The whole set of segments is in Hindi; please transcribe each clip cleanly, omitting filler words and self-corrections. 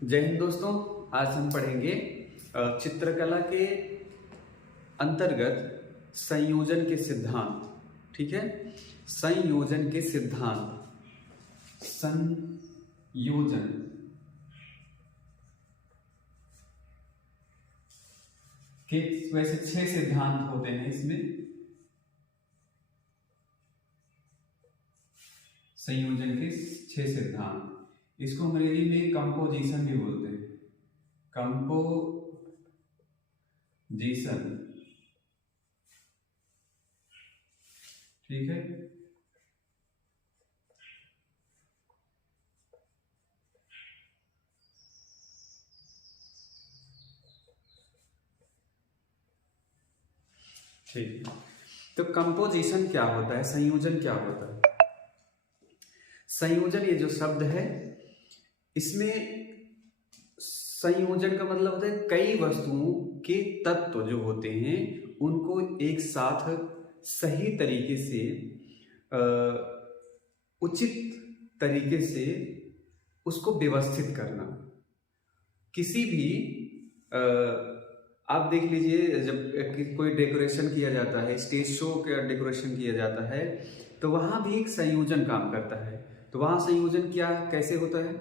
जय हिंद दोस्तों। आज हम पढ़ेंगे चित्रकला के अंतर्गत संयोजन के सिद्धांत। ठीक है, संयोजन के सिद्धांत। संयोजन के वैसे 6 सिद्धांत होते हैं इसमें। संयोजन के 6 सिद्धांत, इसको अंग्रेजी में कंपोजिशन भी बोलते हैं। कंपोजिशन, ठीक है। ठीक है, तो कंपोजिशन क्या होता है, संयोजन क्या होता है? संयोजन, ये जो शब्द है, इसमें संयोजन का मतलब होता है कई वस्तुओं के तत्व जो होते हैं उनको एक साथ सही तरीके से, उचित तरीके से उसको व्यवस्थित करना। किसी भी आप देख लीजिए, जब कोई डेकोरेशन किया जाता है, स्टेज शो का डेकोरेशन किया जाता है, तो वहाँ भी एक संयोजन काम करता है। तो वहाँ संयोजन क्या कैसे होता है?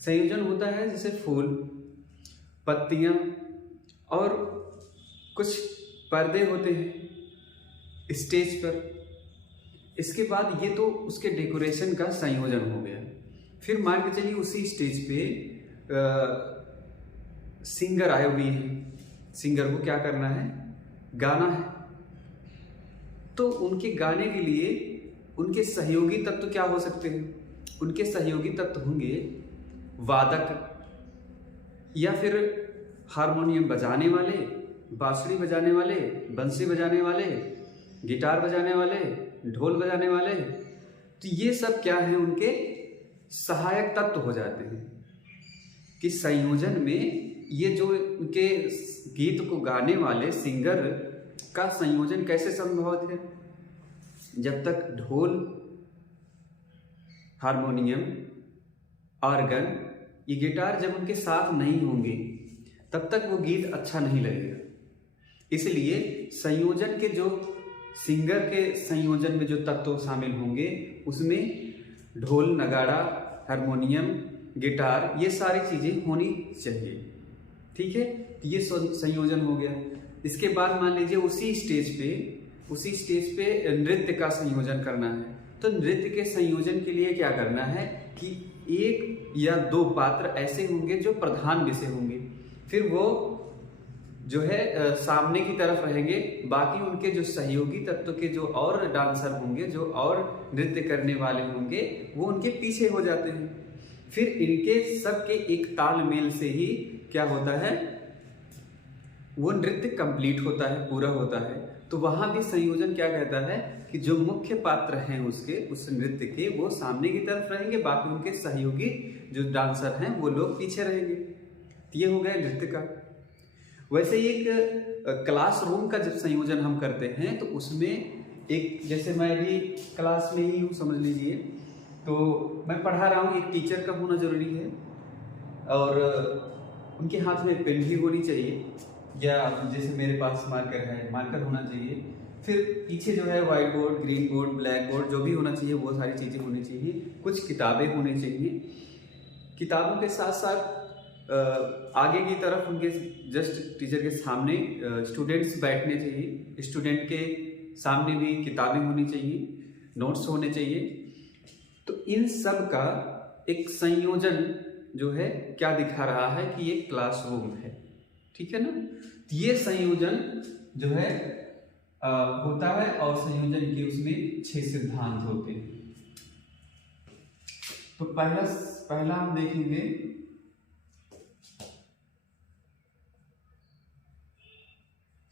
संयोजन होता है जैसे फूल, पत्तियाँ और कुछ पर्दे होते हैं स्टेज पर। इसके बाद ये तो उसके डेकोरेशन का संयोजन हो गया। फिर मान के चलिए उसी स्टेज पे सिंगर आए हुए हैं, सिंगर को क्या करना है? गाना है। तो उनके गाने के लिए उनके सहयोगी तत्व क्या हो सकते हैं? उनके सहयोगी तत्व होंगे वादक, या फिर हारमोनियम बजाने वाले, बांसुरी बजाने वाले, बंसी बजाने वाले, गिटार बजाने वाले, ढोल बजाने वाले। तो ये सब क्या है? उनके सहायक तत्व हो जाते हैं कि संयोजन में ये जो उनके गीत को गाने वाले सिंगर का संयोजन कैसे संभव है? जब तक ढोल, हारमोनियम, ऑर्गन, ये गिटार जब उनके साथ नहीं होंगे तब तक वो गीत अच्छा नहीं लगेगा। इसलिए संयोजन के जो सिंगर के संयोजन में जो तत्व शामिल होंगे उसमें ढोल, नगाड़ा, हारमोनियम, गिटार, ये सारी चीजें होनी चाहिए। ठीक है, तो ये संयोजन हो गया। इसके बाद मान लीजिए उसी स्टेज पे नृत्य का संयोजन करना है। तो नृत्य के संयोजन के लिए क्या करना है कि 1 या 2 पात्र ऐसे होंगे जो प्रधान विषय होंगे, फिर वो जो है सामने की तरफ रहेंगे। बाकी उनके जो सहयोगी तत्व के जो और डांसर होंगे, जो और नृत्य करने वाले होंगे, वो उनके पीछे हो जाते हैं। फिर इनके सबके एक तालमेल से ही क्या होता है? वो नृत्य कंप्लीट होता है, पूरा होता है। तो वहां भी संयोजन क्या कहता है कि जो मुख्य पात्र हैं उस नृत्य के, वो सामने की तरफ रहेंगे, बाकी उनके सहयोगी जो डांसर हैं वो लोग पीछे रहेंगे। तो ये हो गया नृत्य का। वैसे ही एक क्लासरूम का जब संयोजन हम करते हैं तो उसमें एक, जैसे मैं भी क्लास में ही हूँ समझ लीजिए, तो मैं पढ़ा रहा हूँ, एक टीचर का होना जरूरी है और उनके हाथ में पेन भी होनी चाहिए, या जैसे मेरे पास मार्कर है, मार्कर होना चाहिए। फिर पीछे जो है white board, green board, black board, जो भी होना चाहिए वो सारी चीज़ें होनी चाहिए। कुछ किताबें होनी चाहिए। किताबों के साथ साथ आगे की तरफ उनके जस्ट टीचर के सामने स्टूडेंट्स बैठने चाहिए। स्टूडेंट के सामने भी किताबें होनी चाहिए, नोट्स होने चाहिए। तो इन सब का एक संयोजन जो है क्या दिखा रहा है कि ये क्लासरूम है। ठीक है ना? तो ये संयोजन जो है होता है, और संयोजन के उसमें 6 सिद्धांत होते हैं। तो पहला हम देखेंगे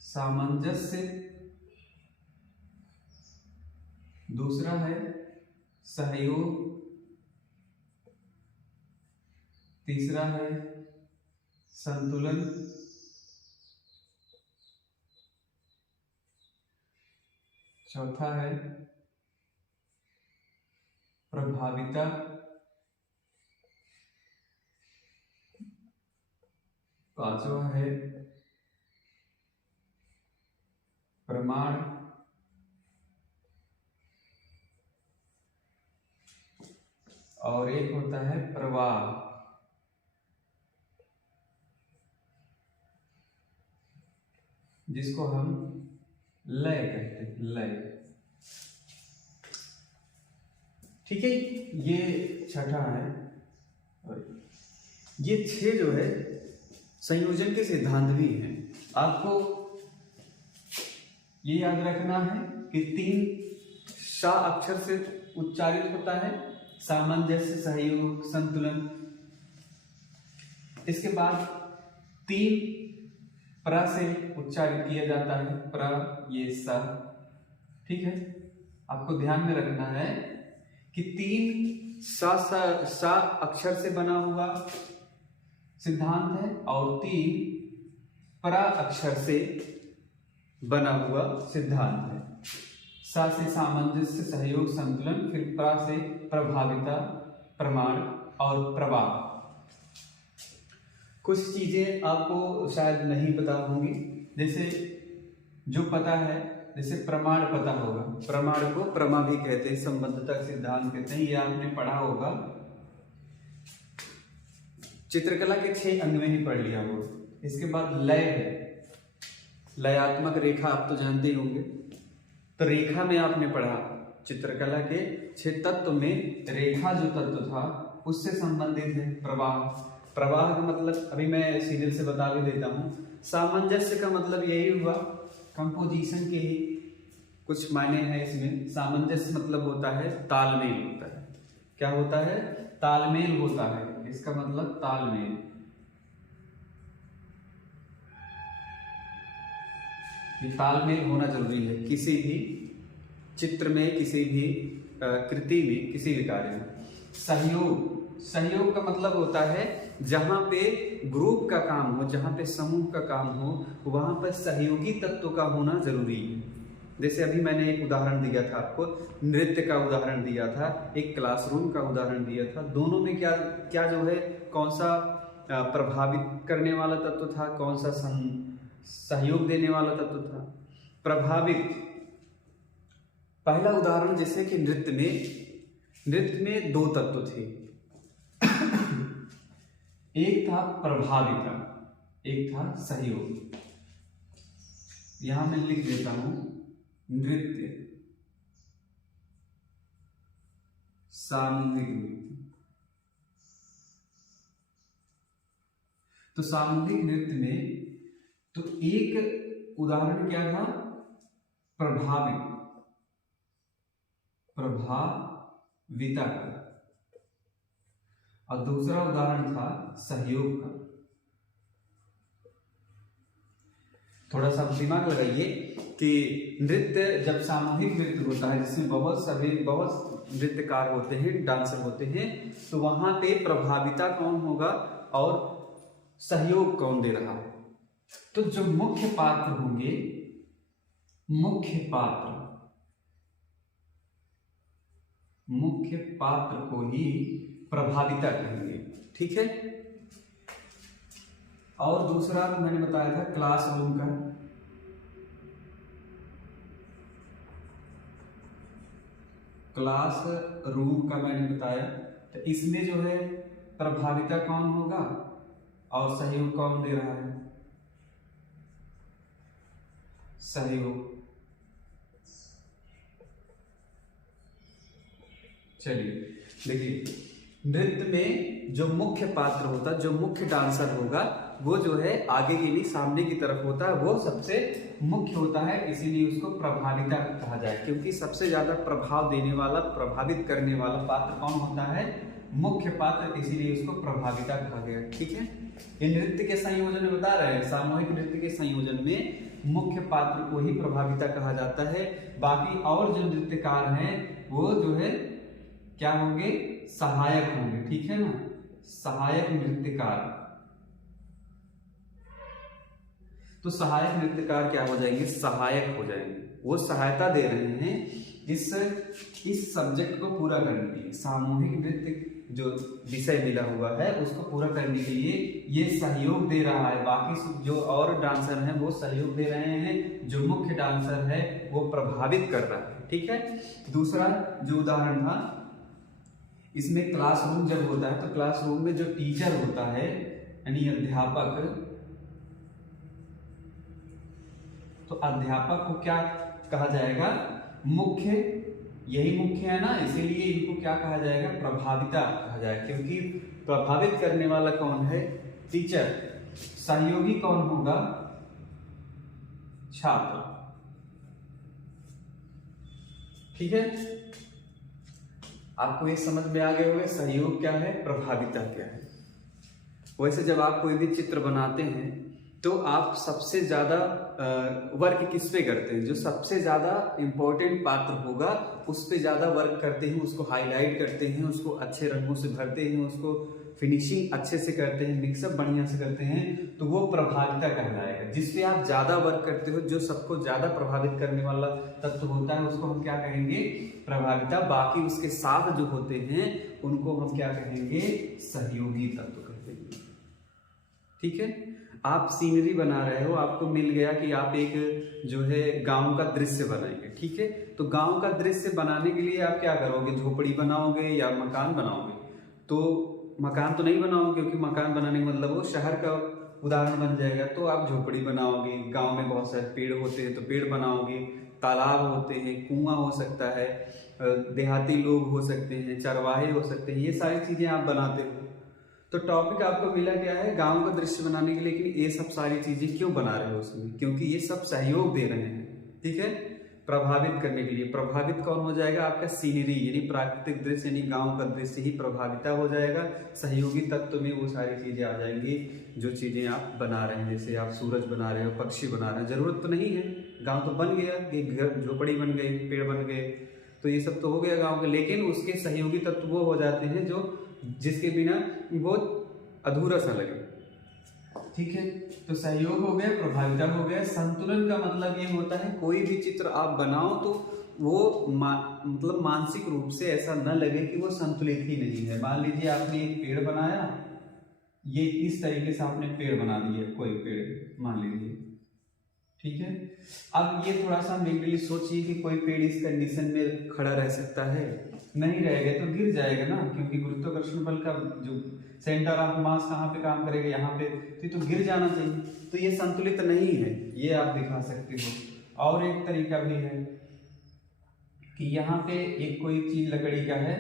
सामंजस्य, दूसरा है सहयोग, तीसरा है संतुलन, चौथा है प्रभाविता, पांचवा है प्रमाण, और एक होता है प्रवाह। जिसको हम लय कहते हैं, लय। ठीक है, ये छठा है। और ये 6 जो है संयोजन के सिद्धांत भी हैं। आपको ये याद रखना है कि 3 सा अक्षर से उच्चारित होता है, सामंजस्य, सहयोग, संतुलन। इसके बाद 3 प्र से उच्चारित किया जाता है, प्र, ये सा। ठीक है, आपको ध्यान में रखना है कि 3 सा अक्षर से बना हुआ सिद्धांत है और 3 प्र अक्षर से बना हुआ सिद्धांत है। सा से सामंजस्य, सहयोग, संतुलन, फिर प्र से प्रभाविता, प्रमाण और प्रवाह। कुछ चीजें आपको शायद नहीं पता होंगी, जैसे जो पता है, जैसे प्रमाण पता होगा, प्रमाण को प्रमा भी कहते हैं, संबद्धता सिद्धांत कहते हैं, ये आपने पढ़ा होगा। चित्रकला के 6 अंग में ही पढ़ लिया होगा। इसके बाद लय है, लयात्मक रेखा आप तो जानते ही होंगे। तो रेखा में आपने पढ़ा, चित्रकला के 6 तत्व में रेखा जो तत्व था उससे संबंधित है प्रवाह। प्रवाह का मतलब अभी मैं सीरियल से बता भी देता हूँ। सामंजस्य का मतलब यही हुआ, कंपोजिशन के ही कुछ मायने हैं इसमें। सामंजस्य मतलब होता है तालमेल होता है। क्या होता है? तालमेल होता है। इसका मतलब तालमेल। ये तालमेल होना जरूरी है किसी भी चित्र में, किसी भी कृति में, किसी भी कार्य में। सहयोग, सहयोग का मतलब होता है जहां पे ग्रुप का काम हो, जहां पे समूह का काम हो, वहां पर सहयोगी तत्व का होना जरूरी है। जैसे अभी मैंने एक उदाहरण दिया था आपको, नृत्य का उदाहरण दिया था, एक क्लासरूम का उदाहरण दिया था। दोनों में क्या क्या जो है, कौन सा प्रभावित करने वाला तत्व था, कौन सा सहयोग देने वाला तत्व था? प्रभावित। पहला उदाहरण जैसे कि नृत्य में 2 तत्व थे। एक था प्रभाविता, एक था सहयोग। यहां मैं लिख देता हूं, नृत्य, सामूहिक नृत्य। तो सामूहिक नृत्य में तो एक उदाहरण क्या था? प्रभाविता का, और दूसरा उदाहरण था सहयोग का। थोड़ा सा दिमाग लगाइए कि नृत्य जब सामूहिक नृत्य होता है, जिसमें बहुत नृत्यकार होते हैं, डांसर होते हैं, तो वहां पे प्रभाविता कौन होगा और सहयोग कौन दे रहा है? तो जो मुख्य पात्र होंगे, मुख्य पात्र को ही प्रभाविता कहेंगे। ठीक है। और दूसरा मैंने बताया था क्लासरूम का। क्लासरूम का मैंने बताया, तो इसमें जो है प्रभाविता कौन होगा और सहयोग कौन दे रहा है? सहयोग। चलिए देखिए, नृत्य में जो मुख्य पात्र होता, जो मुख्य डांसर होगा, वो जो है आगे की नहीं सामने की तरफ होता है, वो सबसे मुख्य होता है, इसीलिए उसको प्रभाविता कहा जाए। क्योंकि सबसे ज्यादा प्रभाव देने वाला, प्रभावित करने वाला पात्र कौन होता है? मुख्य पात्र, इसीलिए उसको प्रभाविता कहा गया। ठीक है। ये नृत्य के संयोजन में बता रहे हैं, सामूहिक नृत्य के संयोजन में मुख्य पात्र को ही प्रभाविता कहा जाता है। बाकी और जो नृत्यकार हैं वो जो है क्या होंगे? सहायक होंगे। ठीक है ना, सहायक नृत्यकार। तो सहायक नृत्यकार क्या हो जाएंगे? सहायक हो जाएंगे। वो सहायता दे रहे हैं इस सब्जेक्ट को पूरा करने के लिए, सामूहिक नृत्य जो विषय मिला हुआ है उसको पूरा करने के लिए ये सहयोग दे रहा है। बाकी जो और डांसर हैं वो सहयोग दे रहे हैं, जो मुख्य डांसर है वो प्रभावित कर रहा है। ठीक है। दूसरा जो उदाहरण था, इसमें क्लासरूम जब होता है तो क्लासरूम में जो टीचर होता है यानी अध्यापक, तो अध्यापक को क्या कहा जाएगा? मुख्य। यही मुख्य है ना, इसीलिए इनको क्या कहा जाएगा? प्रभाविता कहा जाएगा, क्योंकि प्रभावित करने वाला कौन है? टीचर। सहयोगी कौन होगा? छात्र। ठीक है, आपको ये समझ में आ गए होंगे सहयोग क्या है, प्रभाविता क्या है। वैसे जब आप कोई भी चित्र बनाते हैं तो आप सबसे ज्यादा वर्क किस पे करते हैं? जो सबसे ज्यादा इंपॉर्टेंट पात्र होगा उस पे ज्यादा वर्क करते हैं, उसको हाईलाइट करते हैं, उसको अच्छे रंगों से भरते हैं, उसको फिनिशिंग अच्छे से करते हैं, मिक्सअप बढ़िया से करते हैं, तो वो प्रभाविता कहलाएगा। जिसपे आप ज्यादा वर्क करते हो, जो सबको ज्यादा प्रभावित करने वाला तत्व होता है उसको हम क्या कहेंगे? प्रभाविता। बाकी उसके साथ जो होते हैं उनको हम क्या कहेंगे? सहयोगी तत्व कहते हैं। ठीक है। आप सीनरी बना रहे हो, आपको मिल गया कि आप एक जो है गांव का दृश्य बनाएंगे। ठीक है, तो गांव का दृश्य बनाने के लिए आप क्या करोगे? झोपड़ी बनाओगे या मकान बनाओगे? तो मकान तो नहीं बनाओगे, क्योंकि मकान बनाने का मतलब वो शहर का उदाहरण बन जाएगा। तो आप झोपड़ी बनाओगे, गांव में बहुत सारे पेड़ होते हैं तो पेड़ बनाओगे, तालाब होते हैं, कुआं हो सकता है, देहाती लोग हो सकते हैं, चरवाहे हो सकते हैं, ये सारी चीजें आप बनाते हो। तो टॉपिक आपको मिला क्या है? गांव का दृश्य बनाने के लिए। लेकिन ये सब सारी चीजें क्यों बना रहे हो उसमें? क्योंकि ये सब सहयोग दे रहे हैं। ठीक है, प्रभावित करने के लिए। प्रभावित कौन हो जाएगा? आपका सीनरी यानी प्राकृतिक दृश्य यानी गांव का दृश्य ही प्रभाविता हो जाएगा। सहयोगी तत्व में वो सारी चीजें आ जाएंगी जो चीजें आप बना रहे हैं। जैसे आप सूरज बना रहे हो, पक्षी बना रहे हो, जरूरत तो नहीं है, गाँव तो बन गया, एक घर झोपड़ी बन गई, पेड़ बन गए, तो ये सब तो हो गया गाँव के। लेकिन उसके सहयोगी तत्व वो हो जाते हैं जो जिसके बिना वो अधूरा सा लगे। ठीक है, तो सहयोग हो गया, प्रभाविता हो गया। संतुलन का मतलब ये होता है कोई भी चित्र आप बनाओ तो वो मतलब मानसिक रूप से ऐसा न लगे कि वो संतुलित ही नहीं है। मान लीजिए आपने एक पेड़ बनाया, ये इस तरीके से आपने पेड़ बना दिया, कोई पेड़ मान लीजिए। ठीक है, अब ये थोड़ा सा मेंटली सोचिए कि कोई पेड़ इस कंडीशन में खड़ा रह सकता है? नहीं रहेगा, तो गिर जाएगा ना, क्योंकि गुरुत्वाकर्षण बल का जो सेंटर ऑफ मास कहाँ पे काम करेगा? यहाँ पे, तो ये तो गिर जाना चाहिए। तो ये संतुलित नहीं है, ये आप दिखा सकते हो। और एक तरीका भी है कि यहाँ पे एक कोई चीज लकड़ी का है,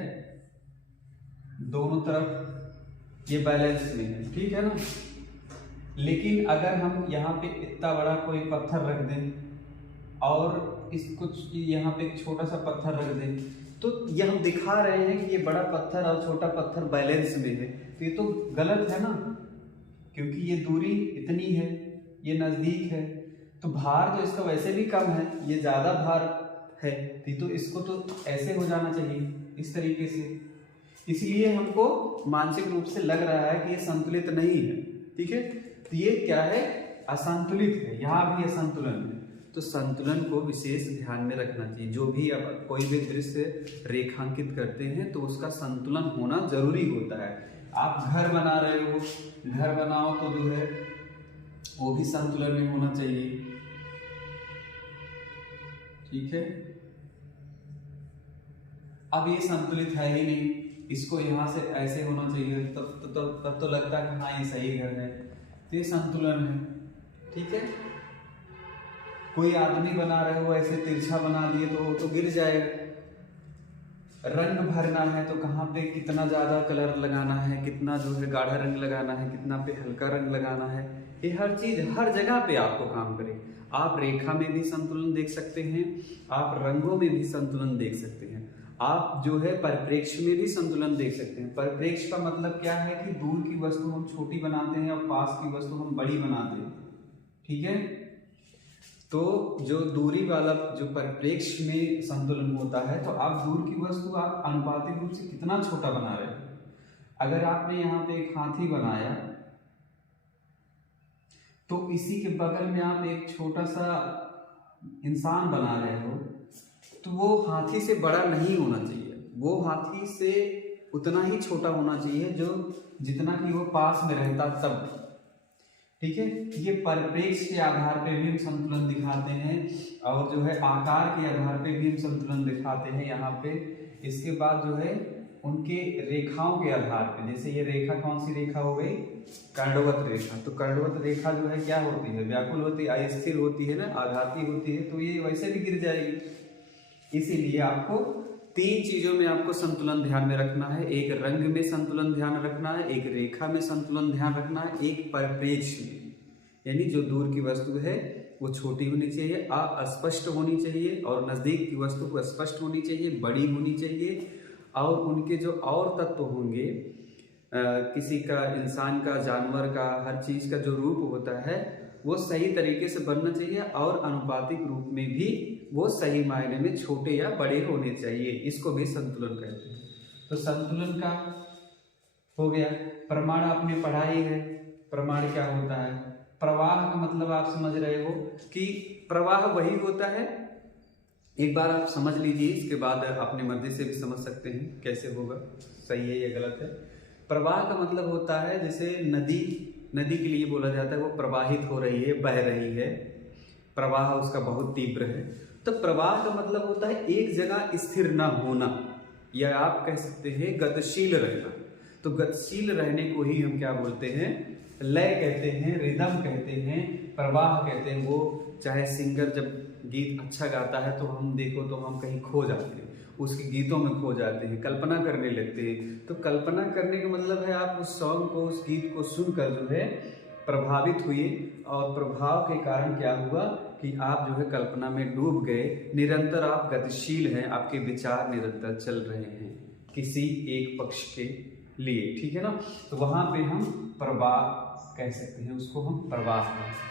दोनों तरफ ये बैलेंस में है। ठीक है ना, लेकिन अगर हम यहाँ पे इतना बड़ा कोई पत्थर रख दें और इस कुछ यहाँ पे एक छोटा सा पत्थर रख दें, तो ये हम दिखा रहे हैं कि ये बड़ा पत्थर और छोटा पत्थर बैलेंस में है, तो ये तो गलत है ना, क्योंकि ये दूरी इतनी है, ये नजदीक है, तो भार तो इसका वैसे भी कम है, ये ज्यादा भार है, तो इसको तो ऐसे हो जाना चाहिए, इस तरीके से। इसलिए हमको मानसिक रूप से लग रहा है कि ये संतुलित नहीं है। ठीक है, तो ये क्या है? असंतुलित है, यहाँ भी असंतुलन है। तो संतुलन को विशेष ध्यान में रखना चाहिए। जो भी आप कोई भी दृश्य रेखांकित करते हैं तो उसका संतुलन होना जरूरी होता है। आप घर बना रहे हो, घर बनाओ तो जो है वो भी संतुलन में होना चाहिए। ठीक है, अब ये संतुलित है ही नहीं, इसको यहाँ से ऐसे होना चाहिए, तब तो लगता है कि हाँ ये सही घर है, तो ये संतुलन है। ठीक है, कोई आदमी बना रहे हो ऐसे तिरछा बना दिए तो गिर जाएगा। रंग भरना है तो कहाँ पे कितना ज्यादा कलर लगाना है, कितना जो है गाढ़ा रंग लगाना है, कितना पे हल्का रंग लगाना है, ये हर चीज हर जगह पे आपको काम करे। आप रेखा में भी संतुलन देख सकते हैं, आप रंगों में भी संतुलन देख सकते हैं, आप जो है परिप्रेक्ष्य में भी संतुलन देख सकते हैं। परिप्रेक्ष्य का मतलब क्या है कि दूर की वस्तु हम छोटी बनाते हैं और पास की वस्तु हम बड़ी बनाते हैं। ठीक है, तो जो दूरी वाला जो परिप्रेक्ष्य में संतुलन होता है, तो आप दूर की वस्तु आप अनुपातिक रूप से कितना छोटा बना रहे हो। अगर आपने यहाँ पे एक हाथी बनाया तो इसी के बगल में आप एक छोटा सा इंसान बना रहे हो, तो वो हाथी से बड़ा नहीं होना चाहिए, वो हाथी से उतना ही छोटा होना चाहिए जो जितना कि वो पास में रहता तब। ठीक है, ये परिप्रेक्ष्य के आधार पे भी हम संतुलन दिखाते हैं और जो है आकार के आधार पे भी हम संतुलन दिखाते हैं यहाँ पे। इसके बाद जो है उनके रेखाओं के आधार पे, जैसे ये रेखा कौन सी रेखा हो गई, कर्णवत रेखा। तो कर्णवत रेखा जो है क्या होती है, व्याकुल होती है, अस्थिर होती है ना, आघाती होती है, तो ये वैसे भी गिर जाएगी। इसीलिए आपको 3 चीजों में आपको संतुलन ध्यान में रखना है, एक रंग में संतुलन ध्यान रखना है, एक रेखा में संतुलन ध्यान रखना है, एक परिप्रेक्ष्य में, यानी जो दूर की वस्तु है वो छोटी होनी चाहिए, अस्पष्ट होनी चाहिए, और नजदीक की वस्तु को स्पष्ट होनी चाहिए, बड़ी होनी चाहिए, और उनके जो और तत्व होंगे किसी का, इंसान का, जानवर का, हर चीज का जो रूप होता है वो सही तरीके से बनना चाहिए, और अनुपातिक रूप में भी वो सही मायने में छोटे या बड़े होने चाहिए। इसको भी संतुलन कहते हैं। तो संतुलन का हो गया। प्रमाण आपने पढ़ा ही है, प्रमाण क्या होता है। प्रवाह का मतलब आप समझ रहे हो कि प्रवाह वही होता है, एक बार आप समझ लीजिए, इसके बाद अपने मर्जी से भी समझ सकते हैं कैसे होगा, सही है या गलत है। प्रवाह का मतलब होता है जैसे नदी के लिए बोला जाता है वो प्रवाहित हो रही है, बह रही है, प्रवाह उसका बहुत तीव्र है। तो प्रवाह का मतलब होता है एक जगह स्थिर ना होना, या आप कह सकते हैं गतिशील रहना। तो गतिशील रहने को ही हम क्या बोलते हैं, लय कहते हैं, रिदम कहते हैं, प्रवाह कहते हैं। वो चाहे सिंगर जब गीत अच्छा गाता है तो हम देखो तो हम कहीं खो जाते हैं, उसके गीतों में खो जाते हैं, कल्पना करने लगते हैं। तो कल्पना करने का मतलब है आप उस सॉन्ग को, उस गीत को सुनकर जो है प्रभावित हुए, और प्रभाव के कारण क्या हुआ कि आप जो है कल्पना में डूब गए। निरंतर आप गतिशील हैं, आपके विचार निरंतर चल रहे हैं किसी एक पक्ष के लिए, ठीक है ना। तो वहां पे हम प्रवाह कह सकते हैं, उसको हम प्रवाह कह सकते हैं,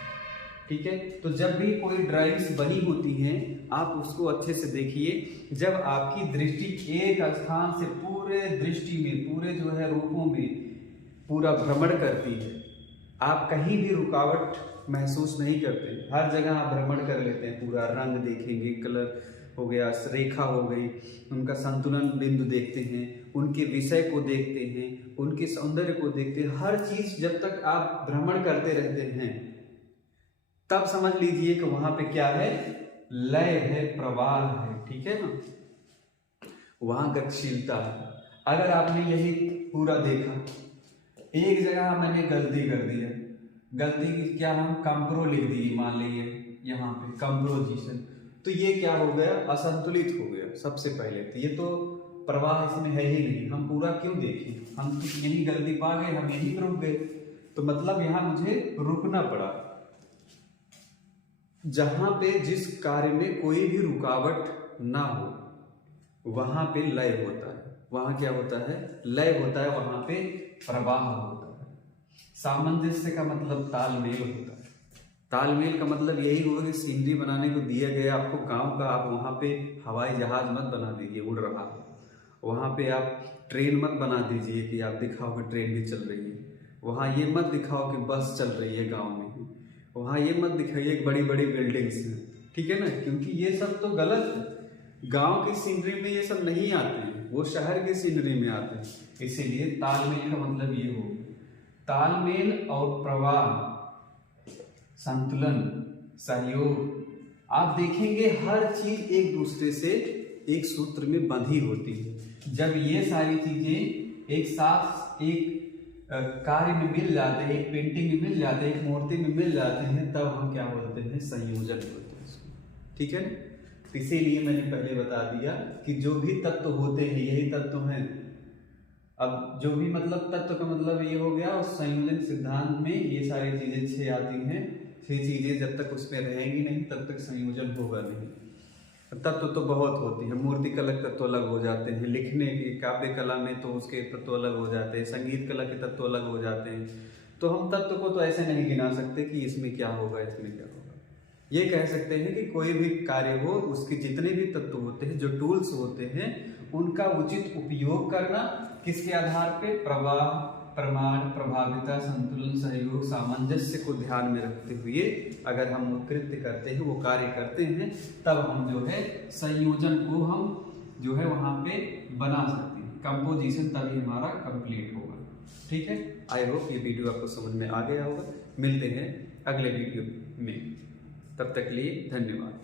ठीक है। तो जब भी कोई ड्राइंग्स बनी होती हैं आप उसको अच्छे से देखिए। जब आपकी दृष्टि एक स्थान से पूरे दृष्टि में, पूरे जो है रूपों में पूरा भ्रमण करती है, आप कहीं भी रुकावट महसूस नहीं करते, हर जगह आप भ्रमण कर लेते हैं, पूरा रंग देखेंगे, कलर हो गया, रेखा हो गई, उनका संतुलन बिंदु देखते हैं, उनके विषय को देखते हैं, उनके सौंदर्य को देखते हैं। हर चीज जब तक आप भ्रमण करते रहते हैं तब समझ लीजिए कि वहां पे क्या है, लय है, प्रवाह है, ठीक है ना, वहां गतिशीलता है। अगर आपने यही पूरा देखा, एक जगह मैंने गलती कर दी है, गलती की क्या, हम कंप्रो लिख दिए, मान लीजिए यहाँ पे कंप्रोजिशन, तो ये क्या हो गया, असंतुलित हो गया। सबसे पहले तो ये तो प्रवाह इसमें है ही नहीं, हम पूरा क्यों देखें, हम तो यही गलती पा गए, हम यहीं रुक गए। तो मतलब यहाँ मुझे रुकना पड़ा। जहां पे जिस कार्य में कोई भी रुकावट ना हो वहां पे लय होता है, वहां क्या होता है, लय होता है, वहां पे प्रवाह होता है। सामंजस्य का मतलब तालमेल होता है। तालमेल का मतलब यही होगा कि सीनरी बनाने को दिया गया आपको गांव का, आप वहां पे हवाई जहाज मत बना दीजिए उड़ रहा है, वहां पे आप ट्रेन मत बना दीजिए कि आप दिखाओ कि ट्रेन भी चल रही है, वहां ये मत दिखाओ कि बस चल रही है गांव में, वहां ये मत दिखाइए बड़ी बड़ी बिल्डिंग्स हैं, ठीक है ना, क्योंकि ये सब तो गलत है। गांव की सीनरी में ये सब नहीं आते हैं, वो शहर की सीनरी में आते हैं। इसीलिए तालमेल का मतलब ये हो, तालमेल और प्रवाह, संतुलन, सहयोग। आप देखेंगे हर चीज एक दूसरे से एक सूत्र में बंधी होती है। जब ये सारी चीजें एक साथ एक कार्य में मिल जाते हैं, एक पेंटिंग में मिल जाते हैं, एक मूर्ति में मिल जाते हैं, तब हम क्या बोलते हैं, संयोजन बोलते हैं, ठीक है। इसीलिए मैंने पहले बता दिया कि जो भी तत्व होते हैं यही तत्व हैं। अब जो भी मतलब तत्व का मतलब ये हो गया, और संयोजन सिद्धांत में ये सारी चीजें 6 आती हैं। 6 चीजें जब तक उसमें रहेंगी नहीं तब तक संयोजन होगा नहीं। तत्व तो बहुत होती है, मूर्ति कला के तत्व अलग हो जाते हैं, लिखने की काव्य कला में तो उसके तत्व अलग हो जाते हैं, संगीत कला के तत्व अलग हो जाते हैं। तो हम तत्व को तो ऐसे नहीं गिना सकते कि इसमें क्या होगा, इसमें क्या होगा। ये कह सकते हैं कि कोई भी कार्य हो, उसके जितने भी तत्व होते हैं, जो टूल्स होते हैं, उनका उचित उपयोग करना, किसके आधार पे, प्रवाह, प्रमाण, प्रभाविता, संतुलन, सहयोग, सामंजस्य को ध्यान में रखते हुए अगर हम वो कृत्य करते हैं, वो कार्य करते हैं, तब हम जो है संयोजन को हम जो है वहाँ पे बना सकते हैं। कंपोजिशन तभी हमारा कंप्लीट होगा। ठीक है, आई होप ये वीडियो आपको समझ में आ गया होगा। मिलते हैं अगले वीडियो में, तब तक के लिए धन्यवाद।